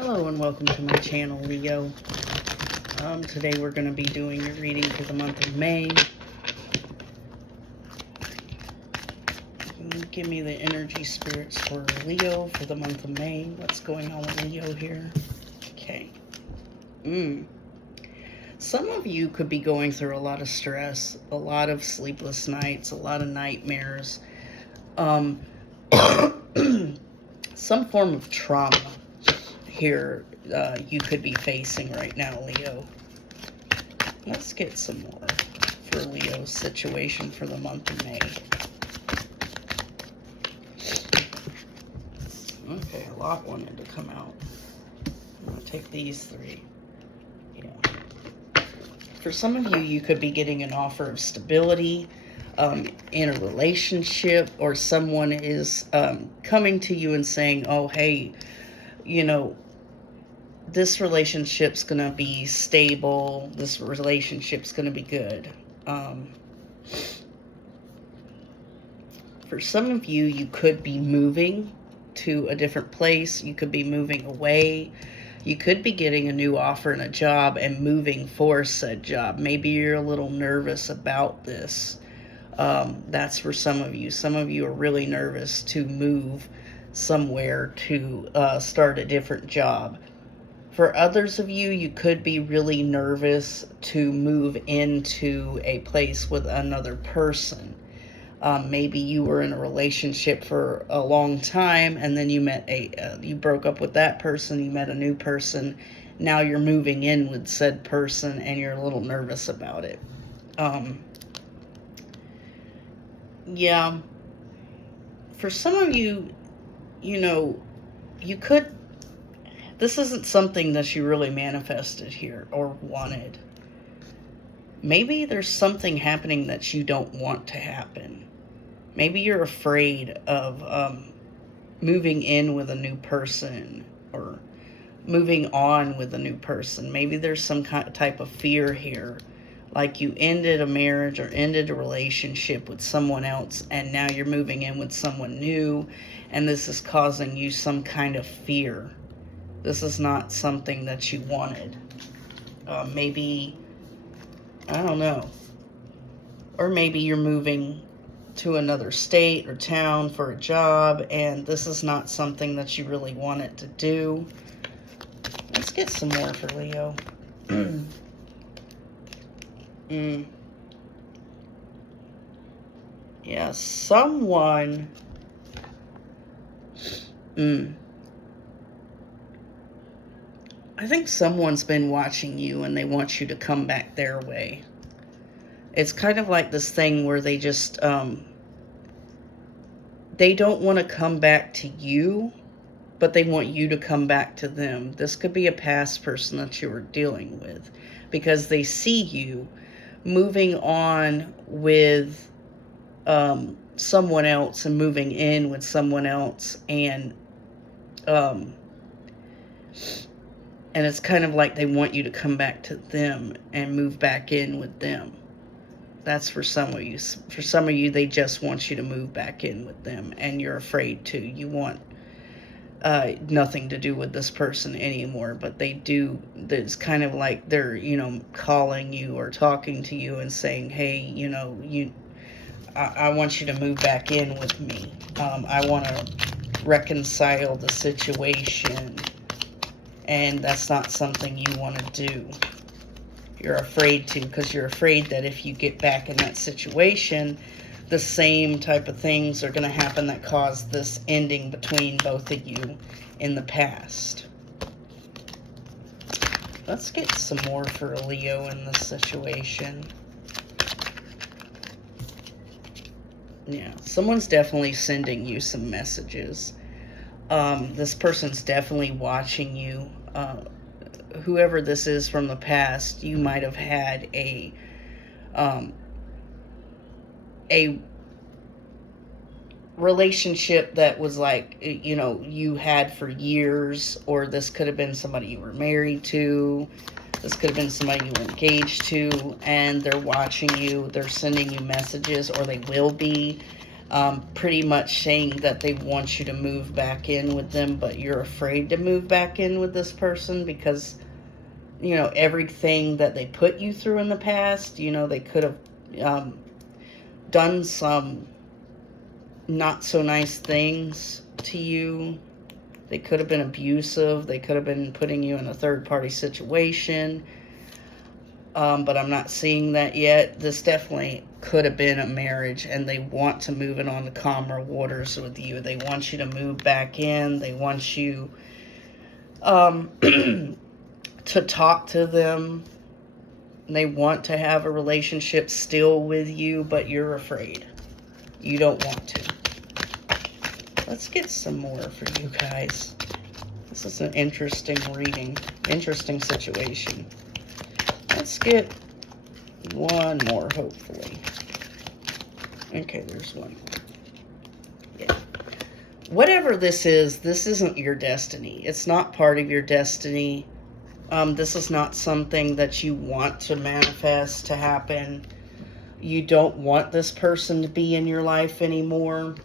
Hello and welcome to my channel, Leo. Today we're going to be doing your reading for the month of May. Give me the energy spirits for Leo for the month of May. What's going on with Leo here? Okay. Some of you could be going through a lot of stress, a lot of sleepless nights, a lot of nightmares. Some form of trauma here you could be facing right now, Leo. Let's get some more for Leo's situation for the month of May. Okay, a lot wanted to come out. I'm going to take these three. Yeah. For some of you, you could be getting an offer of stability in a relationship, or someone is coming to you and saying, oh, hey, you know, this relationship's going to be stable. This relationship's going to be good. For some of you, you could be moving to a different place. You could be moving away. You could be getting a new offer and a job and moving for said job. Maybe you're a little nervous about this. That's for some of you. Some of you are really nervous to move somewhere to start a different job. For others of you, you could be really nervous to move into a place with another person. Maybe you were in a relationship for a long time, and then you met you broke up with that person, you met a new person. Now you're moving in with said person, and you're a little nervous about it. Yeah. For some of you, you know, you could... This isn't something that you really manifested here or wanted. Maybe there's something happening that you don't want to happen. Maybe you're afraid of moving in with a new person or moving on with a new person. Maybe there's some type of fear here. Like you ended a marriage or ended a relationship with someone else, and now you're moving in with someone new, and this is causing you some kind of fear. This is not something that you wanted. Maybe, I don't know. Or maybe you're moving to another state or town for a job, and this is not something that you really wanted to do. Let's get some more for Leo. Yeah, someone... I think someone's been watching you and they want you to come back their way. It's kind of like this thing where they just, they don't want to come back to you, but they want you to come back to them. This could be a past person that you were dealing with, because they see you moving on with someone else and moving in with someone else, and it's kind of like they want you to come back to them and move back in with them. That's for some of you. For some of you, they just want you to move back in with them, and you're afraid to. You want nothing to do with this person anymore, but they do. It's kind of like they're, you know, calling you or talking to you and saying, hey, you know, I want you to move back in with me. I want to reconcile the situation. And that's not something you want to do. You're afraid to, because you're afraid that if you get back in that situation, the same type of things are going to happen that caused this ending between both of you in the past. Let's get some more for Leo in this situation. Yeah, someone's definitely sending you some messages. This person's definitely watching you. Whoever this is from the past, you might have had a relationship that was like, you know, you had for years, or this could have been somebody you were married to. This could have been somebody you were engaged to, and they're watching you. They're sending you messages, or they will be. Pretty much saying that they want you to move back in with them, but you're afraid to move back in with this person because, you know, everything that they put you through in the past, you know, they could have done some not so nice things to you. They could have been abusive. They could have been putting you in a third-party situation. But I'm not seeing that yet. This definitely could have been a marriage, and they want to move it on to calmer waters with you. They want you to move back in. They want you to talk to them. They want to have a relationship still with you, but you're afraid. You don't want to. Let's get some more for you guys. This is an interesting reading. Interesting situation. Let's get one more, hopefully. Okay, there's one. Yeah. Whatever this isn't your destiny. It's not part of your destiny. This is not something that you want to manifest to happen. You don't want this person to be in your life anymore.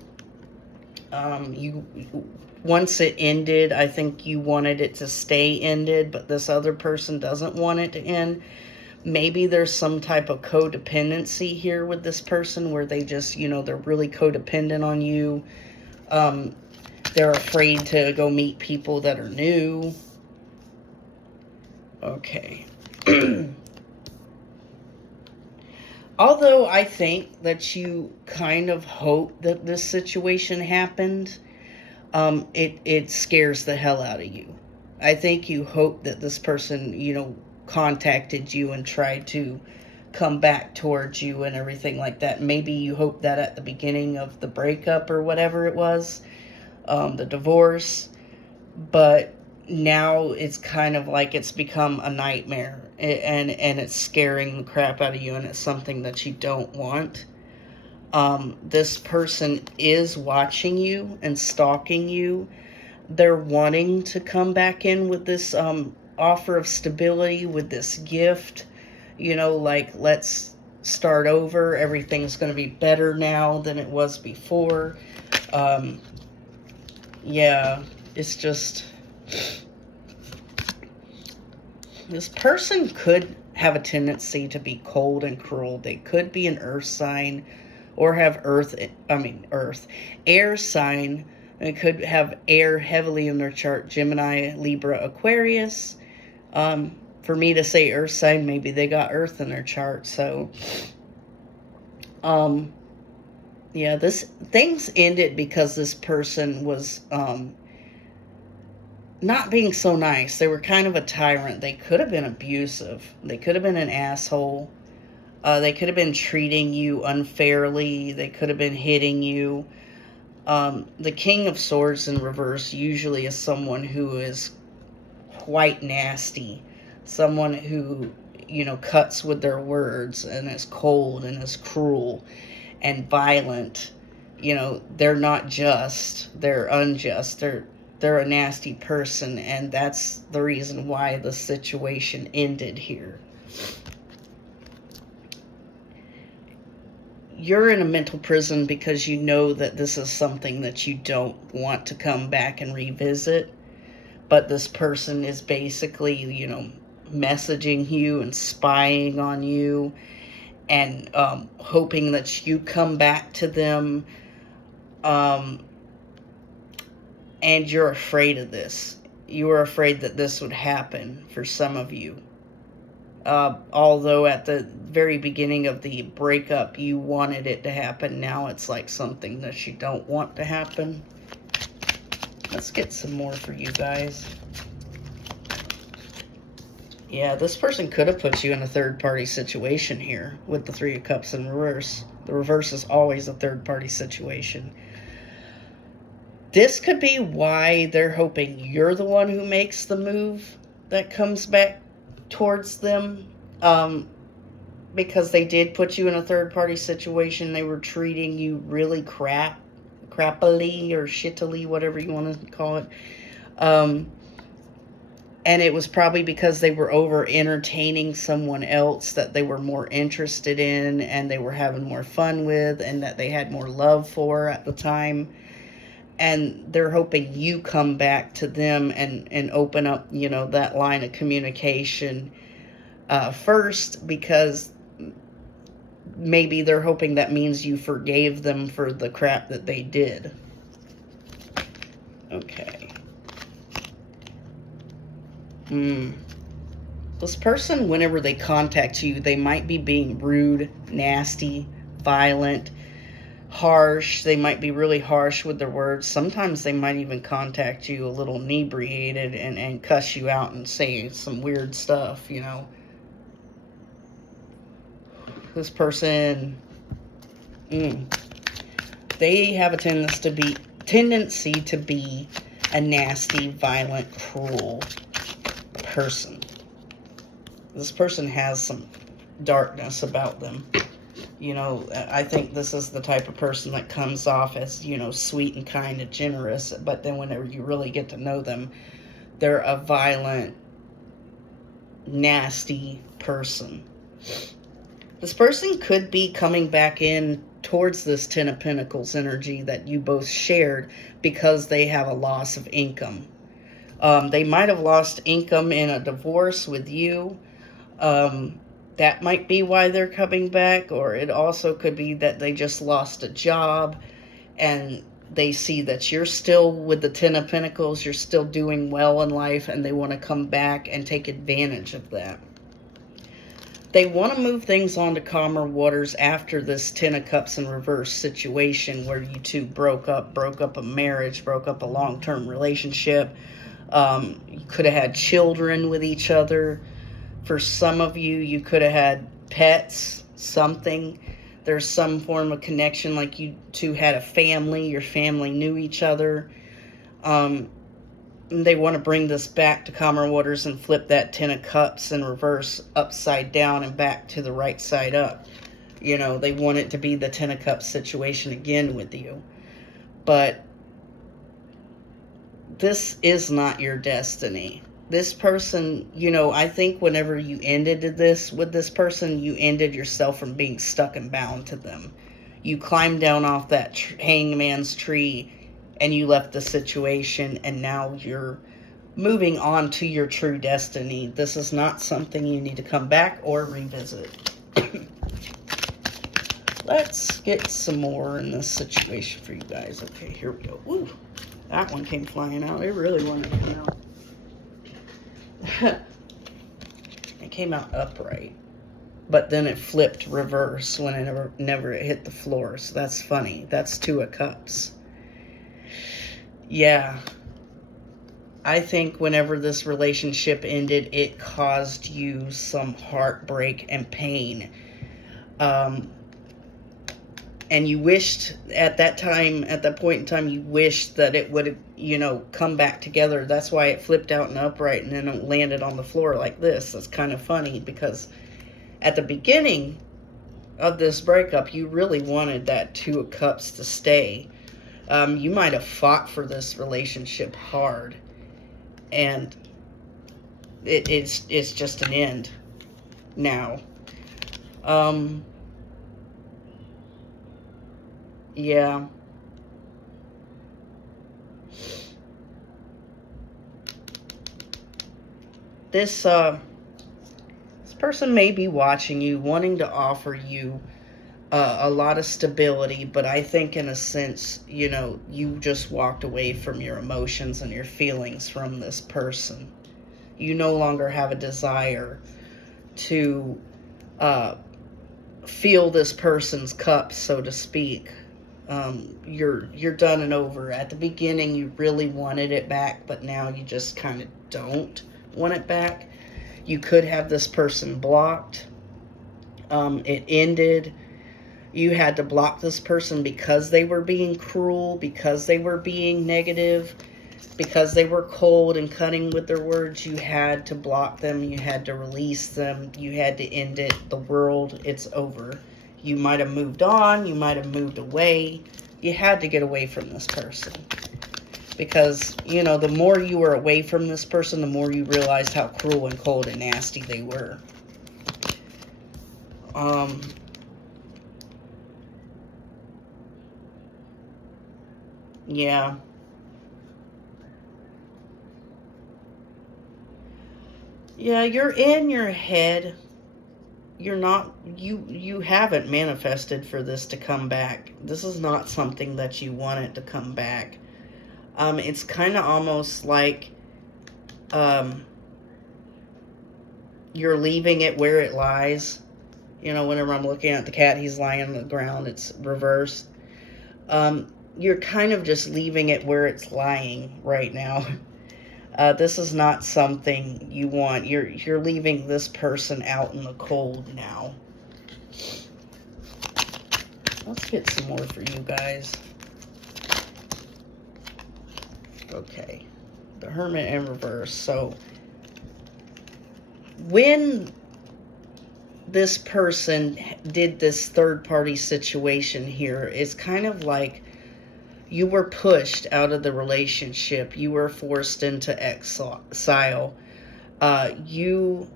Once it ended, I think you wanted it to stay ended, but this other person doesn't want it to end. Maybe there's some type of codependency here with this person where they just, you know, they're really codependent on you. They're afraid to go meet people that are new. Okay. Although I think that you kind of hope that this situation happened, it scares the hell out of you. I think you hope that this person, you know, contacted you and tried to come back towards you and everything like that. Maybe you hope that at the beginning of the breakup or whatever it was, the divorce, but now it's kind of like it's become a nightmare, and it's scaring the crap out of you, and it's something that you don't want. This person is watching you and stalking you. They're wanting to come back in with this offer of stability, with this gift, you know, like, let's start over. Everything's going to be better now than it was before. Yeah, it's just, this person could have a tendency to be cold and cruel. They could be an earth sign or have air sign. They could have air heavily in their chart, Gemini, Libra, Aquarius. For me to say earth sign, maybe they got earth in their chart. So, yeah, things ended because this person was, not being so nice. They were kind of a tyrant. They could have been abusive. They could have been an asshole. They could have been treating you unfairly. They could have been hitting you. The King of Swords in reverse usually is someone who is quite nasty. Someone who, you know, cuts with their words and is cold and is cruel and violent. You know, they're not just. They're unjust. They're a nasty person, and that's the reason why the situation ended here. You're in a mental prison because you know that this is something that you don't want to come back and revisit, but this person is basically, you know, messaging you and spying on you and hoping that you come back to them. And you're afraid of this. You were afraid that this would happen for some of you. Although at the very beginning of the breakup, you wanted it to happen. Now it's like something that you don't want to happen. Let's get some more for you guys. Yeah, this person could have put you in a third-party situation here with the Three of Cups in reverse. The reverse is always a third-party situation. This could be why they're hoping you're the one who makes the move that comes back towards them. Because they did put you in a third-party situation. They were treating you really crappily or shittily, whatever you want to call it. And it was probably because they were over entertaining someone else that they were more interested in and they were having more fun with and that they had more love for at the time. And they're hoping you come back to them and open up, you know, that line of communication first, because maybe they're hoping that means you forgave them for the crap that they did. Okay. This person, whenever they contact you, they might be being rude, nasty, violent, harsh. They might be really harsh with their words. Sometimes they might even contact you a little inebriated and cuss you out and say some weird stuff, you know. This person, they have a tendency to be a nasty, violent, cruel person. This person has some darkness about them. You know, I think this is the type of person that comes off as, you know, sweet and kind and generous, but then whenever you really get to know them, they're a violent, nasty person. This person could be coming back in towards this Ten of Pentacles energy that you both shared because they have a loss of income. They might have lost income in a divorce with you. That might be why they're coming back, or it also could be that they just lost a job and they see that you're still with the Ten of Pentacles, you're still doing well in life, and they want to come back and take advantage of that. They want to move things on to calmer waters after this Ten of Cups in reverse situation where you two broke up a marriage, broke up a long-term relationship. You could have had children with each other. For some of you, you could have had pets, something. There's some form of connection, like you two had a family, your family knew each other. They want to bring this back to calmer waters and flip that Ten of Cups in reverse upside down and back to the right side up. You know, they want it to be the Ten of Cups situation again with you. But this is not your destiny. This person, you know, I think whenever you ended this with this person, you ended yourself from being stuck and bound to them. You climbed down off that hangman's tree and you left the situation, and now you're moving on to your true destiny. This is not something you need to come back or revisit. Let's get some more in this situation for you guys. Okay, here we go. Ooh, that one came flying out. It really wanted to come out. It came out upright, but then it flipped reverse when it never hit the floor. So that's funny. That's Two of Cups. Yeah. I think whenever this relationship ended, it caused you some heartbreak and pain. And you wished at that time, at that point in time, you wished that it would have, you know, come back together. That's why it flipped out and upright and then it landed on the floor like this. That's kind of funny because at the beginning of this breakup, you really wanted that Two of Cups to stay. You might have fought for this relationship hard, and it's just an end now. Yeah. This person may be watching you, wanting to offer you a lot of stability, but I think in a sense, you know, you just walked away from your emotions and your feelings from this person. You no longer have a desire to feel this person's cup, so to speak. You're done and over. At the beginning, you really wanted it back, but now you just kind of don't want it back. You could have this person blocked. It ended. You had to block this person because they were being cruel, because they were being negative, because they were cold and cutting with their words. You had to block them. You had to release them. You had to end it. The world, it's over. You might have moved on. You might have moved away. You had to get away from this person. Because, you know, the more you were away from this person, the more you realized how cruel and cold and nasty they were. Yeah. Yeah, you're in your head. You're not, you haven't manifested for this to come back. This is not something that you want it to come back. It's kind of almost like you're leaving it where it lies. You know, whenever I'm looking at the cat, he's lying on the ground. It's reversed. You're kind of just leaving it where it's lying right now. This is not something you want. You're leaving this person out in the cold now. Let's get some more for you guys. Okay. The Hermit in reverse. So, when this person did this third-party situation here, it's kind of like you were pushed out of the relationship. You were forced into exile. You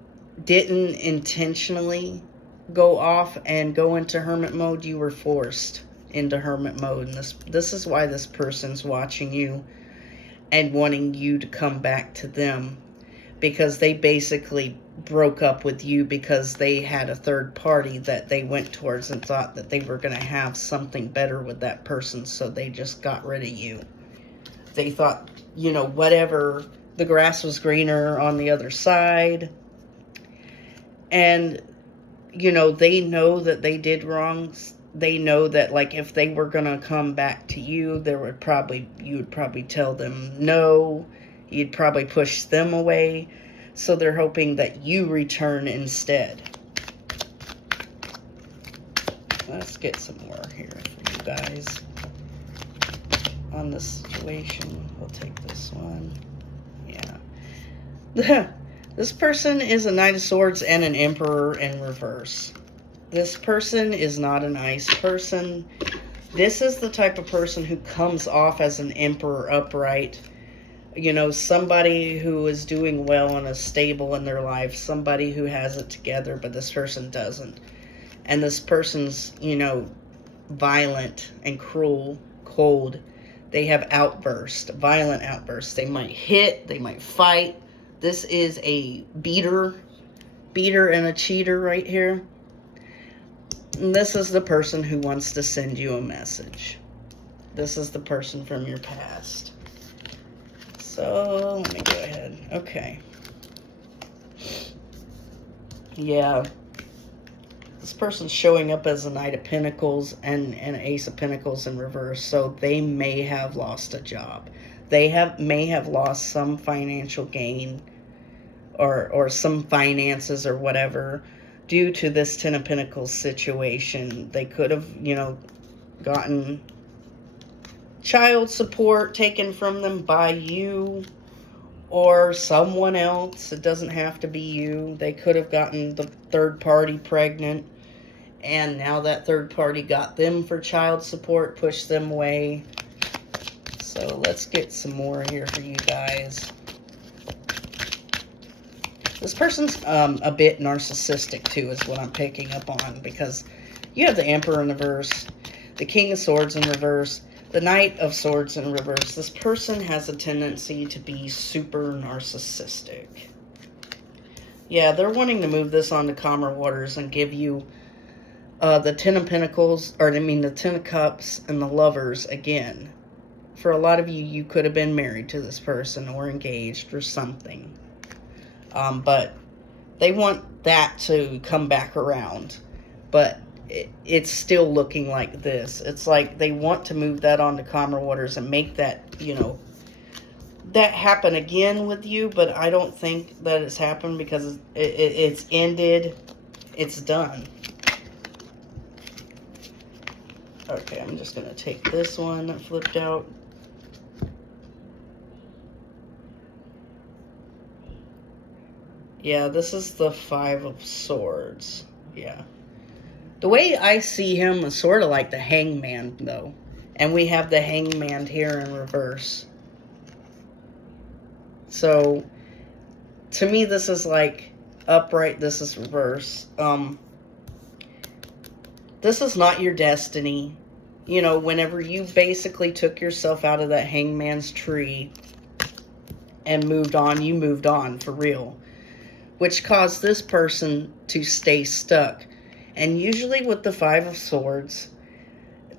didn't intentionally go off and go into hermit mode. You were forced into hermit mode. And this is why this person's watching you and wanting you to come back to them. Because they basically broke up with you because they had a third party that they went towards and thought that they were going to have something better with that person, so they just got rid of you. They thought, you know, whatever, the grass was greener on the other side. And, you know, they know that they did wrong. They know that, like, if they were going to come back to you, you would probably tell them no. You'd probably push them away. So they're hoping that you return instead. Let's get some more here for you guys on this situation. We'll take this one. Yeah. This person is a Knight of Swords and an Emperor in reverse. This person is not a nice person. This is the type of person who comes off as an Emperor upright. You know, somebody who is doing well and is stable in their life. Somebody who has it together, but this person doesn't. And this person's, you know, violent and cruel, cold. They have outbursts, violent outbursts. They might hit, they might fight. This is a beater and a cheater right here. And this is the person who wants to send you a message. This is the person from your past. So, let me go ahead. Okay. Yeah. This person's showing up as a Knight of Pentacles and an Ace of Pentacles in reverse. So, they may have lost a job. They may have lost some financial gain or some finances or whatever due to this Ten of Pentacles situation. They could have, you know, gotten child support taken from them by you or someone else. It doesn't have to be you. They could have gotten the third party pregnant, and now that third party got them for child support, pushed them away. So let's get some more here for you guys. This person's a bit narcissistic too, is what I'm picking up on, because you have the Emperor in reverse, the King of Swords in reverse, the Knight of Swords in reverse. This person has a tendency to be super narcissistic. Yeah, they're wanting to move this on to calmer waters and give you the Ten of Pentacles, or I mean the Ten of Cups and the Lovers again. For a lot of you, you could have been married to this person or engaged or something. But they want that to come back around. But it's still looking like this. It's like they want to move that on to calmer waters and make that, you know, that happen again with you. But I don't think that it's happened, because it's ended. It's done. Okay, I'm just going to take this one that flipped out. Yeah, this is the Five of Swords. Yeah. The way I see him is sort of like the Hangman, though. And we have the Hangman here in reverse. So, to me, this is like upright, this is reverse. This is not your destiny. You know, whenever you basically took yourself out of that hangman's tree and moved on, you moved on for real. Which caused this person to stay stuck. And usually with the Five of Swords,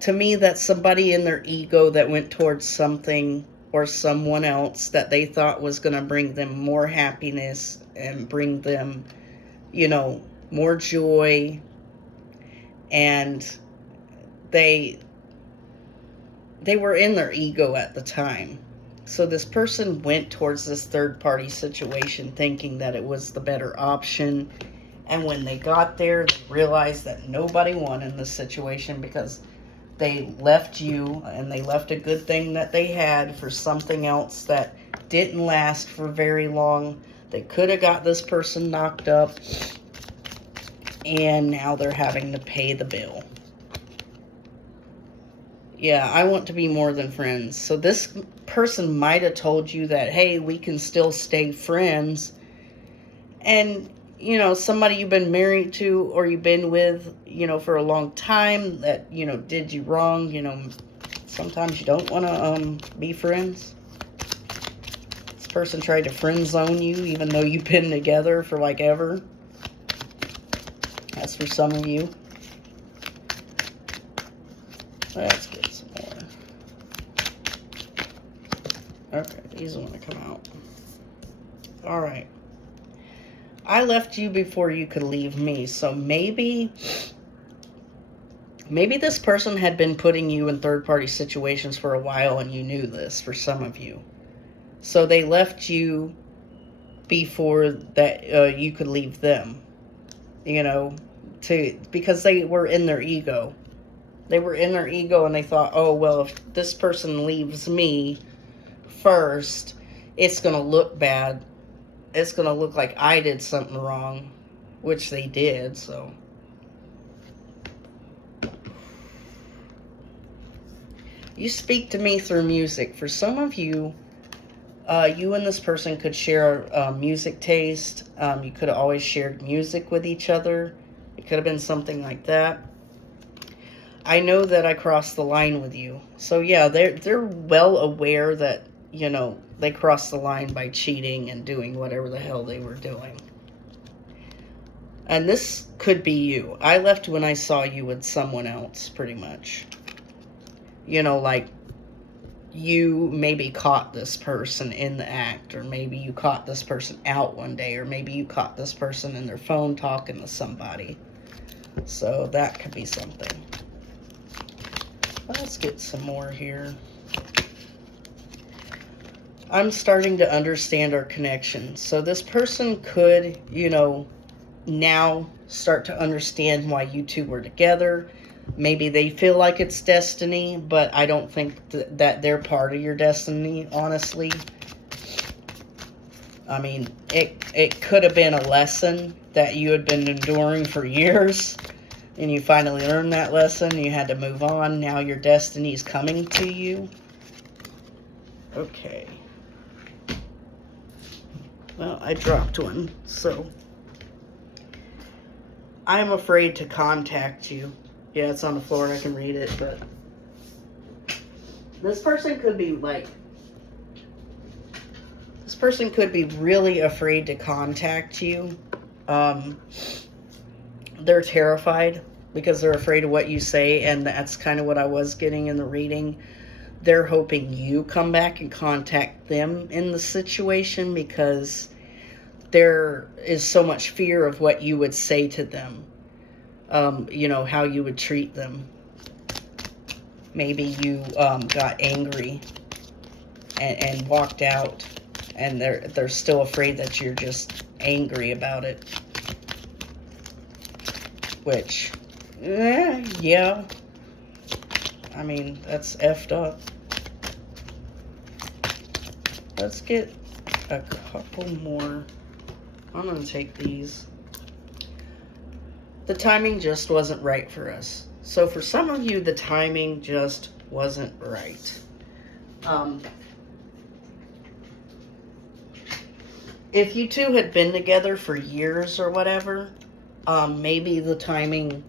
to me, that's somebody in their ego that went towards something or someone else that they thought was going to bring them more happiness and bring them, you know, more joy. And they were in their ego at the time. So this person went towards this third-party situation thinking that it was the better option. And when they got there, they realized that nobody won in this situation because they left you and they left a good thing that they had for something else that didn't last for very long. They could have got this person knocked up, and now they're having to pay the bill. Yeah, I want to be more than friends. So this person might have told you that, hey, we can still stay friends. And, you know, somebody you've been married to or you've been with, you know, for a long time that, you know, did you wrong. You know, sometimes you don't want to be friends. This person tried to friend zone you even though you've been together for like ever. That's for some of you. Let's get some more. Okay, these want to come out. Alright. I left you before you could leave me. So maybe this person had been putting you in third-party situations for a while and you knew this, for some of you. So they left you before that you could leave them. You know, because they were in their ego. They were in their ego and they thought, oh, well, if this person leaves me first, it's going to look bad. It's going to look like I did something wrong, which they did, so. You speak to me through music. For some of you, you and this person could share a music taste. You could have always shared music with each other. It could have been something like that. I know that I crossed the line with you. So yeah, they're well aware that, you know, they crossed the line by cheating and doing whatever the hell they were doing. And this could be you. I left when I saw you with someone else, pretty much. You know, like, you maybe caught this person in the act, or maybe you caught this person out one day, or maybe you caught this person in their phone talking to somebody. So that could be something. Let's get some more here. I'm starting to understand our connection. So this person could, you know, now start to understand why you two were together. Maybe they feel like it's destiny, but I don't think that they're part of your destiny, honestly. I mean, it could have been a lesson that you had been enduring for years, and you finally learned that lesson, you had to move on. Now your destiny is coming to you. Okay. Well, I dropped one, so. I'm afraid to contact you. Yeah, it's on the floor, I can read it, but. This person could be like. This person could be really afraid to contact you. They're terrified because they're afraid of what you say, and that's kind of what I was getting in the reading. They're hoping you come back and contact them in the situation because there is so much fear of what you would say to them. You know, how you would treat them. Maybe you got angry and walked out, and they're still afraid that you're just angry about it. Which, yeah. I mean, that's effed up. Let's get a couple more. I'm going to take these. The timing just wasn't right for us. So for some of you, the timing just wasn't right. if you two had been together for years or whatever, maybe the timing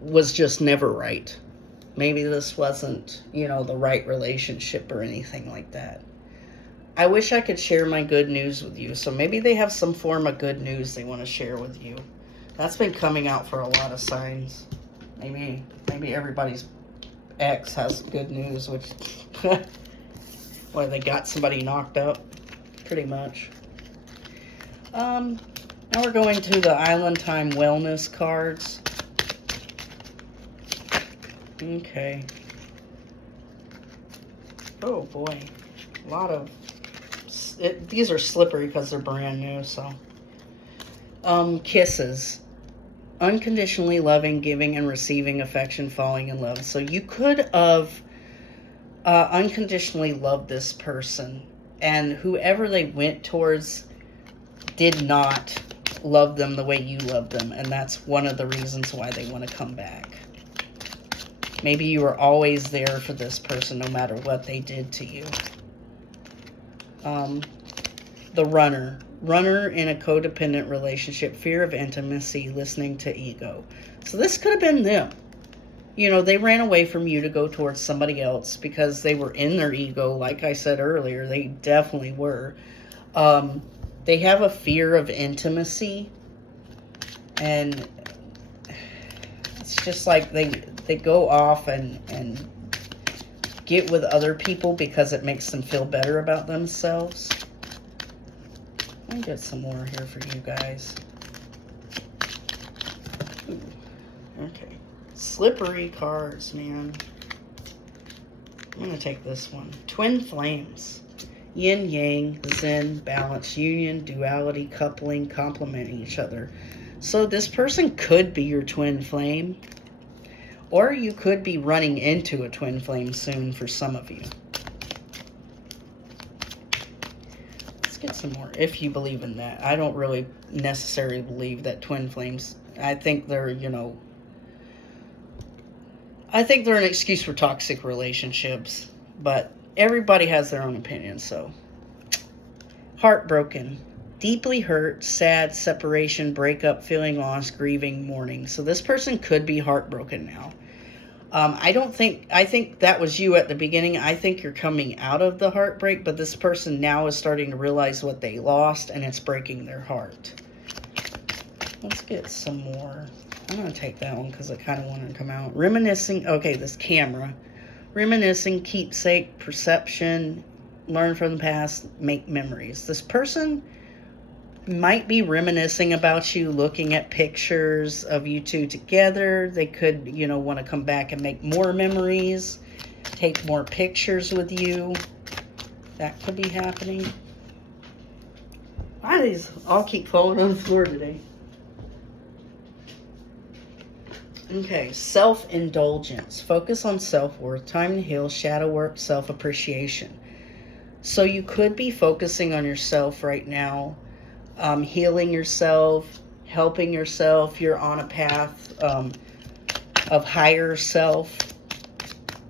was just never right. Maybe this wasn't, the right relationship or anything like that. I wish I could share my good news with you. So maybe they have some form of good news they want to share with you. That's been coming out for a lot of signs. Maybe everybody's ex has good news, which well, they got somebody knocked up, pretty much. Now we're going to the Island Time Wellness cards. Okay. Oh boy, a lot of these are slippery because they're brand new. So, kisses. Unconditionally loving, giving, and receiving affection, falling in love. So you could have unconditionally loved this person, and whoever they went towards did not love them the way you loved them, and that's one of the reasons why they want to come back. Maybe you were always there for this person no matter what they did to you. The runner. Runner in a codependent relationship, fear of intimacy, listening to ego. So this could have been them. They ran away from you to go towards somebody else because they were in their ego. Like I said earlier, they definitely were. They have a fear of intimacy. And it's just like they go off and get with other people because it makes them feel better about themselves. Let me get some more here for you guys. Ooh, okay. Slippery cards, man. I'm going to take this one. Twin flames. Yin, yang, zen, balance, union, duality, coupling, complementing each other. So this person could be your twin flame. Or you could be running into a twin flame soon for some of you. Let's get some more, if you believe in that. I don't really necessarily believe that twin flames, I think they're, I think they're an excuse for toxic relationships. But everybody has their own opinion, so. Heartbroken. Deeply hurt, sad, separation, breakup, feeling lost, grieving, mourning. So this person could be heartbroken now. I think that was you at the beginning. I think you're coming out of the heartbreak, but this person now is starting to realize what they lost, and it's breaking their heart. Let's get some more. I'm going to take that one because I kind of want to come out. Reminiscing. Okay, this camera. Reminiscing, keepsake, perception, learn from the past, make memories. This person might be reminiscing about you, looking at pictures of you two together. They could, want to come back and make more memories, take more pictures with you. That could be happening. Why do these all keep falling on the floor today? Okay, self-indulgence. Focus on self-worth, time to heal, shadow work, self-appreciation. So you could be focusing on yourself right now. Healing yourself, helping yourself. You're on a path of higher self.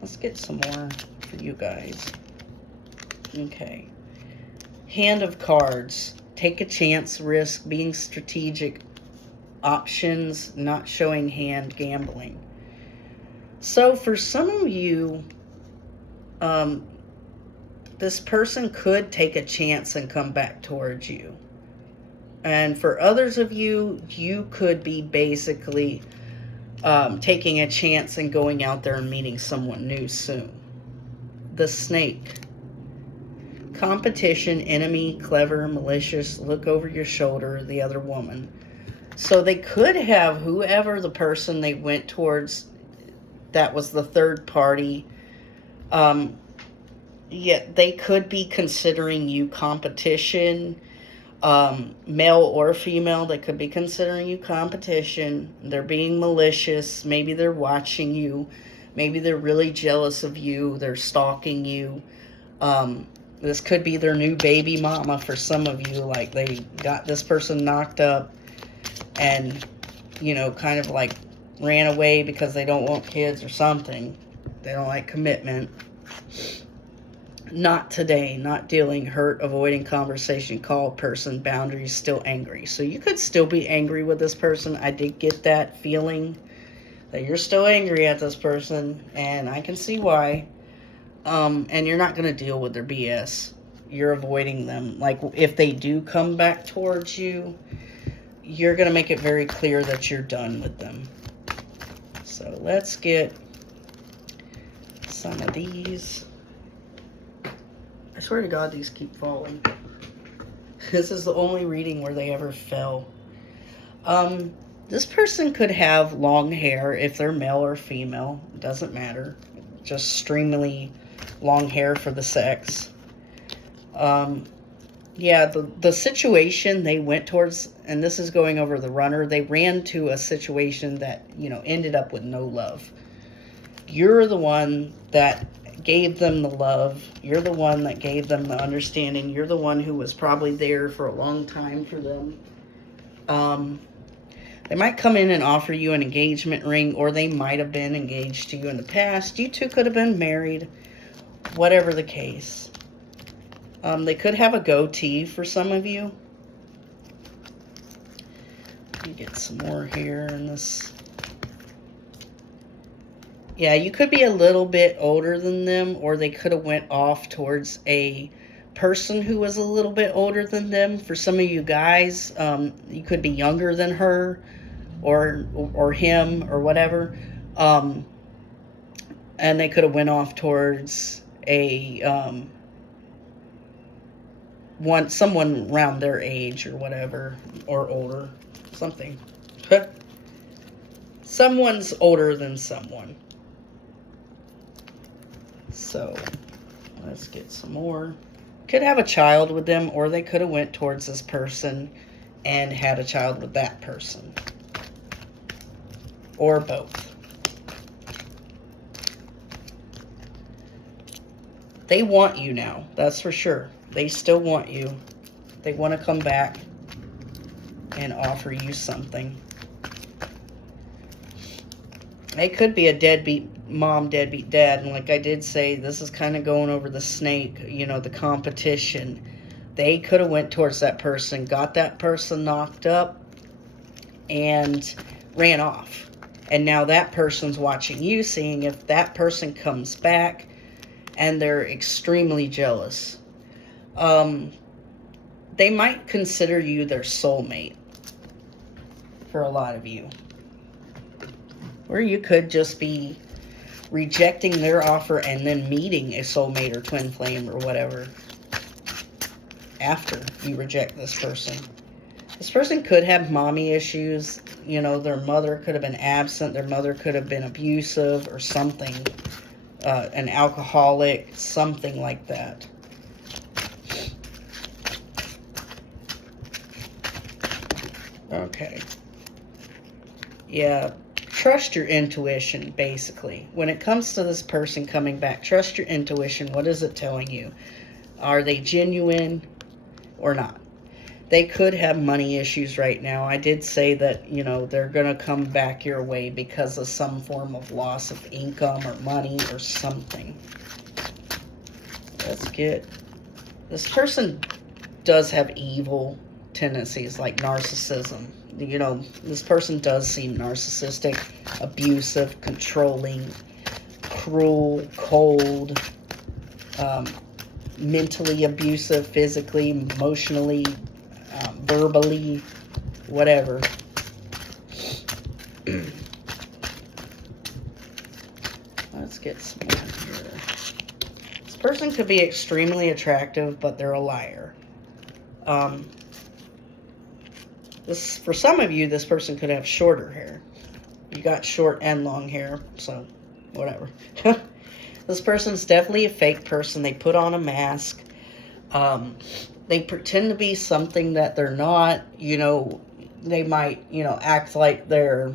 Let's get some more for you guys. Okay. Hand of cards. Take a chance, risk, being strategic, options, not showing hand, gambling. So for some of you, this person could take a chance and come back towards you. And for others of you, you could be basically taking a chance and going out there and meeting someone new soon. The snake. Competition, enemy, clever, malicious, look over your shoulder, the other woman. So they could have whoever the person they went towards, that was the third party, yet they could be considering you competition. Male or female, they could be considering you competition. They're being malicious. Maybe they're watching you. Maybe they're really jealous of you. They're stalking you. This could be their new baby mama for some of you. Like they got this person knocked up and, kind of like ran away because they don't want kids or something. They don't like commitment. Not today, not dealing, hurt, avoiding conversation, call, person, boundaries, still angry. So you could still be angry with this person. I did get that feeling that you're still angry at this person, and I can see why. And you're not going to deal with their BS. You're avoiding them. Like, if they do come back towards you, you're going to make it very clear that you're done with them. So let's get some of these. I swear to God, these keep falling. This is the only reading where they ever fell. This person could have long hair if they're male or female. It doesn't matter. Just extremely long hair for the sex. Yeah, the situation they went towards, and this is going over the runner, they ran to a situation that, you know, ended up with no love. You're the one that gave them the love. You're the one that gave them the understanding. You're the one who was probably there for a long time for them. They might come in and offer you an engagement ring, or they might have been engaged to you in the past. You two could have been married, whatever the case. They could have a goatee for some of you. Let me get some more here in this. Yeah, you could be a little bit older than them, or they could have went off towards a person who was a little bit older than them. For some of you guys, you could be younger than her or him or whatever. And they could have went off towards a someone around their age or whatever, or older, something. Someone's older than someone. So let's get some more. Could have a child with them, or they could have went towards this person and had a child with that person, or both. They want you now, that's for sure. They still want you. They want to come back and offer you something. They could be a deadbeat mom, deadbeat dad. And like I did say, this is kind of going over the snake, you know, the competition. They could have went towards that person, got that person knocked up, and ran off. And now that person's watching you, seeing if that person comes back, and they're extremely jealous. They might consider you their soulmate for a lot of you. Or you could just be rejecting their offer and then meeting a soulmate or twin flame or whatever after you reject this person. This person could have mommy issues. You know, their mother could have been absent. Their mother could have been abusive or something. An alcoholic, something like that. Okay. Yeah. Trust your intuition, basically. When it comes to this person coming back, trust your intuition. What is it telling you? Are they genuine or not? They could have money issues right now. I did say that, you know, they're going to come back your way because of some form of loss of income or money or something. Let's get... This person does have evil tendencies like narcissism. You know, this person does seem narcissistic, abusive, controlling, cruel, cold, mentally abusive, physically, emotionally, verbally, whatever. Let's get some more here. This person could be extremely attractive, but they're a liar. For some of you, this person could have shorter hair. You got short and long hair, so whatever. This person's definitely a fake person. They put on a mask. They pretend to be something that they're not. You know, they might, you know, act like they're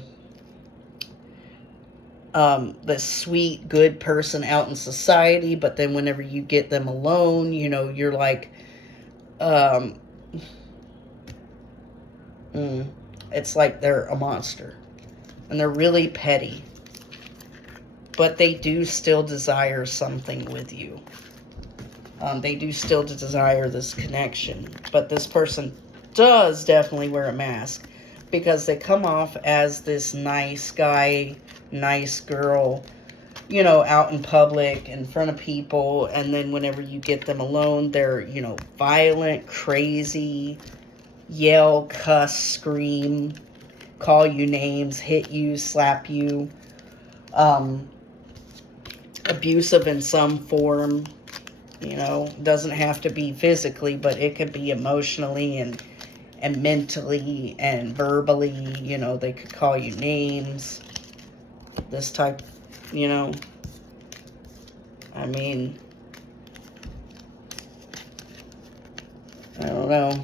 the sweet, good person out in society, but then whenever you get them alone, you know, you're like, it's like they're a monster. And they're really petty. But they do still desire something with you. They do still desire this connection. But this person does definitely wear a mask, because they come off as this nice guy, nice girl, you know, out in public, in front of people. And then whenever you get them alone, they're, you know, violent, crazy, yell, cuss, scream, call you names, hit you, slap you, abusive in some form. You know, doesn't have to be physically, but it could be emotionally and mentally and verbally. You know, they could call you names. This type, you know, I mean, I don't know.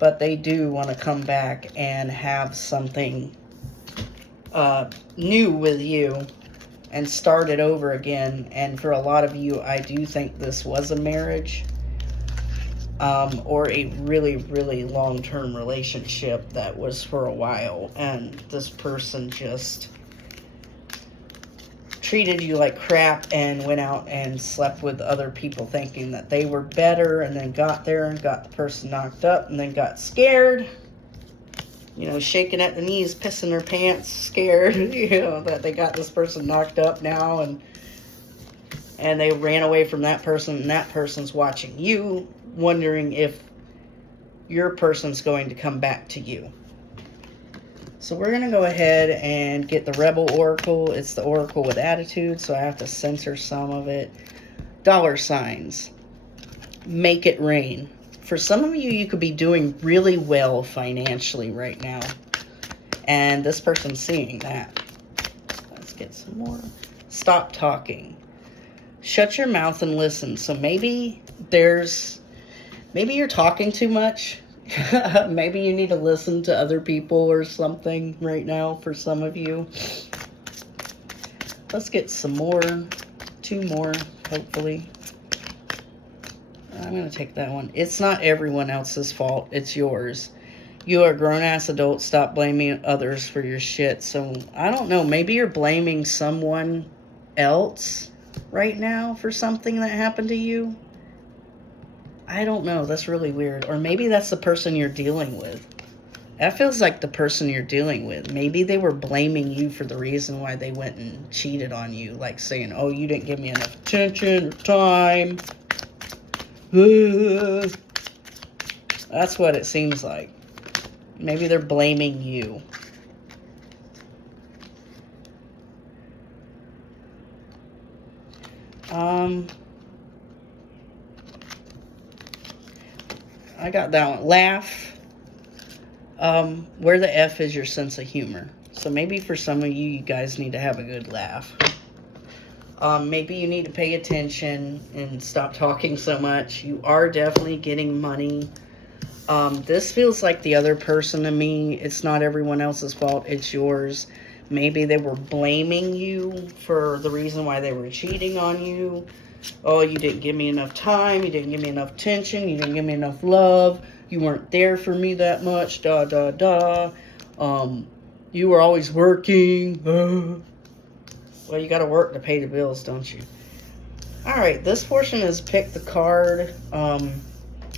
But they do want to come back and have something new with you and start it over again. And for a lot of you, I do think this was a marriage, or a really, really long-term relationship that was for a while. And this person just treated you like crap and went out and slept with other people thinking that they were better, and then got there and got the person knocked up, and then got scared, you know, shaking at the knees, pissing their pants, scared, you know, that they got this person knocked up now, and they ran away from that person, and that person's watching you, wondering if your person's going to come back to you. So we're going to go ahead and get the Rebel Oracle. It's the Oracle with attitude, so I have to censor some of it. Dollar signs. Make it rain. For some of you, you could be doing really well financially right now. And this person's seeing that. Let's get some more. Stop talking. Shut your mouth and listen. So maybe you're talking too much. Maybe you need to listen to other people or something right now for some of you. Let's get some more. 2 more, hopefully. I'm going to take that one. It's not everyone else's fault. It's yours. You are a grown-ass adult. Stop blaming others for your shit. So, I don't know. Maybe you're blaming someone else right now for something that happened to you. I don't know. That's really weird. Or maybe that's the person you're dealing with. That feels like the person you're dealing with. Maybe they were blaming you for the reason why they went and cheated on you. Like saying, oh, you didn't give me enough attention or time. That's what it seems like. Maybe they're blaming you. I got that one. Laugh. Where the F is your sense of humor. So maybe for some of you, you guys need to have a good laugh. Maybe you need to pay attention and stop talking so much. You are definitely getting money. This feels like the other person to me. It's not everyone else's fault. It's yours. Maybe they were blaming you for the reason why they were cheating on you. Oh, you didn't give me enough time. You didn't give me enough attention. You didn't give me enough love. You weren't there for me that much. You were always working. Well, you got to work to pay the bills, don't you? All right, this portion is pick the card.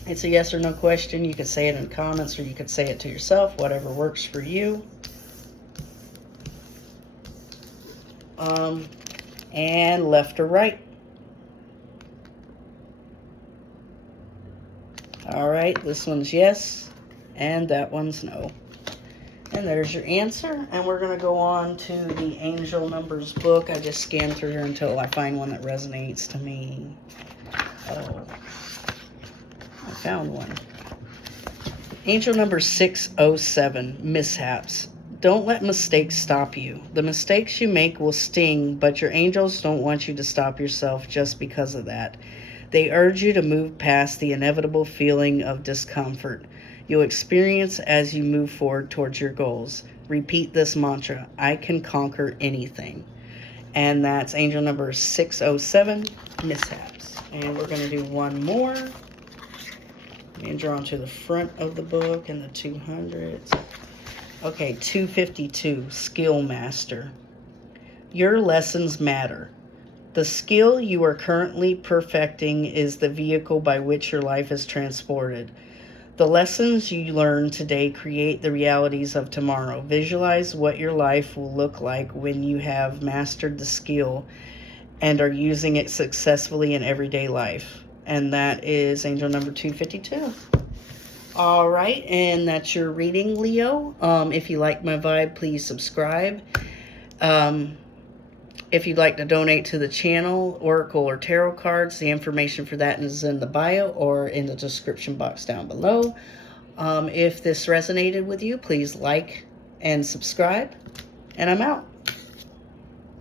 It's a yes or no question. You could say it in the comments, or you could say it to yourself, whatever works for you. And left or right. All right, this one's yes, and that one's no. And there's your answer. And we're going to go on to the Angel Numbers book. I just scanned through here until I find one that resonates to me. Oh, I found one. Angel number 607, mishaps. Don't let mistakes stop you. The mistakes you make will sting, but your angels don't want you to stop yourself just because of that. They urge you to move past the inevitable feeling of discomfort you'll experience as you move forward towards your goals. Repeat this mantra: I can conquer anything. And that's angel number 607, mishaps. And we're going to do one more. And draw onto the front of the book and the 200s. Okay, 252, skill master. Your lessons matter. The skill you are currently perfecting is the vehicle by which your life is transported. The lessons you learn today create the realities of tomorrow. Visualize what your life will look like when you have mastered the skill and are using it successfully in everyday life. And that is angel number 252. All right, and that's your reading, Leo. If you like my vibe, please subscribe. If you'd like to donate to the channel, Oracle or Tarot cards, the information for that is in the bio or in the description box down below. If this resonated with you, please like and subscribe, and I'm out.